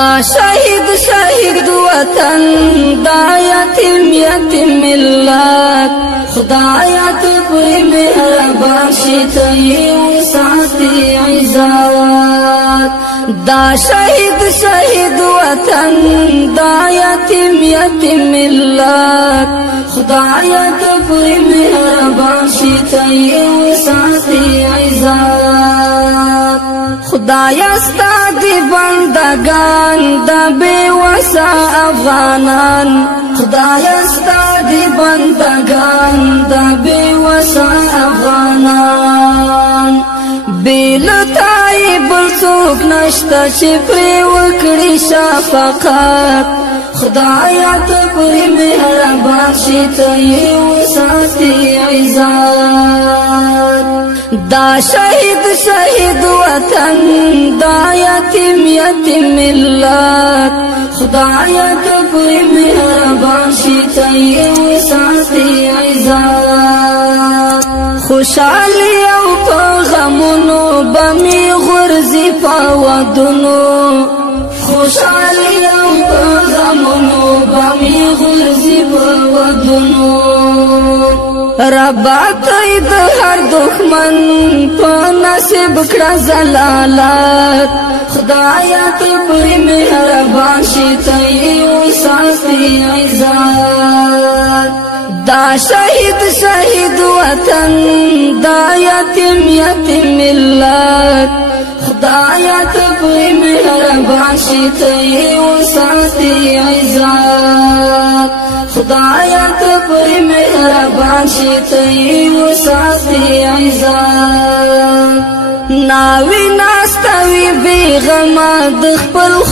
شهید شهید وطن دا یتیم یتیم ملت خدایا تو پوری مهربان شیطی وساتی عزت دا شهید شهید وطن دا یتیم یتیم ملت خدایا تو پوری مهربان شیطی وساتی عزت خدایا ستا دی بندگان دا بے وسا افغانان خدایا ستا دی بندگان دا بے وسا افغانان بیلتائی بلسوک نشتا چپری وکڑی شفقات خدایا تو پوری مہربان شیطی وساتی عزت دا شهید شهید وطن دا یتیم یتیم ملت خدایا تو پوری مهربان شیطی وساتی عزت خوشحالی او پا غمونو بمی غرزی پا ودونو خوشحالی او پا غمونو بمی غرزی پا ودونو ربا تید هر دخمن پا نصیب کڑا زلالات خدایا تو پوری مہربان شیطی وساتی عزت دا شهید شهید وطن دا یتیم یتیم ملت خدایا تو پوری مہربان شیطی وساتی عزت خدایا تو پوری مہربان شیطی وساتی عزت ناوی ناستوی بی غما د خپل